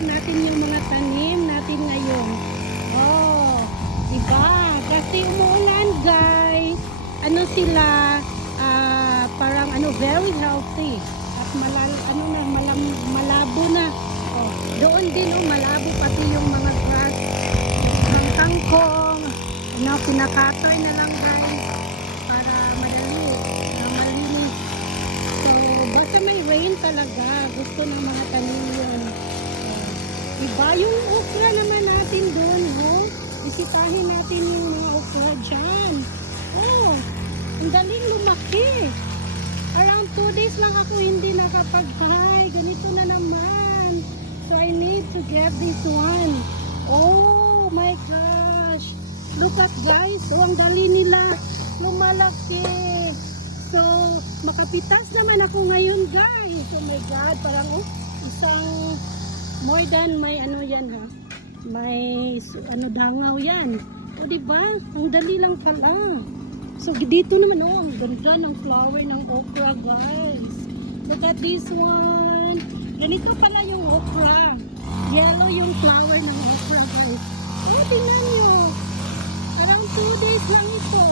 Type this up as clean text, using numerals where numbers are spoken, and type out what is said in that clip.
natin yung mga tanim natin ngayon. Oh, diba? Kasi umuulan, guys. Ano sila, parang very healthy. At malabo na. Oh, doon din, malabo pati yung mga grass. Yung kangkong. Pinakatoy na lang, guys. Para madali. Malinis. So, basta may rain talaga. Gusto ng mga tanim yun. Diba? Yung okra naman natin doon, bisitahin natin yung mga okra dyan. Oh, ang daling lumaki. Around 2 days lang ako hindi nakapag-hi. Ganito na naman. So, I need to get this one. Oh, my gosh. Look at, guys. Oh, ang dali nila lumalaki. So, makapitas naman ako ngayon, guys. Oh my God. Parang, isang more than may yan, may dangaw yan. O diba? Ang dali lang pala. So dito naman ang ganda ng flower ng okra, guys. Look at this one. Ganito pala yung okra. Yellow yung flower ng okra, guys. Oh, tingnan nyo. Around 2 days lang ito.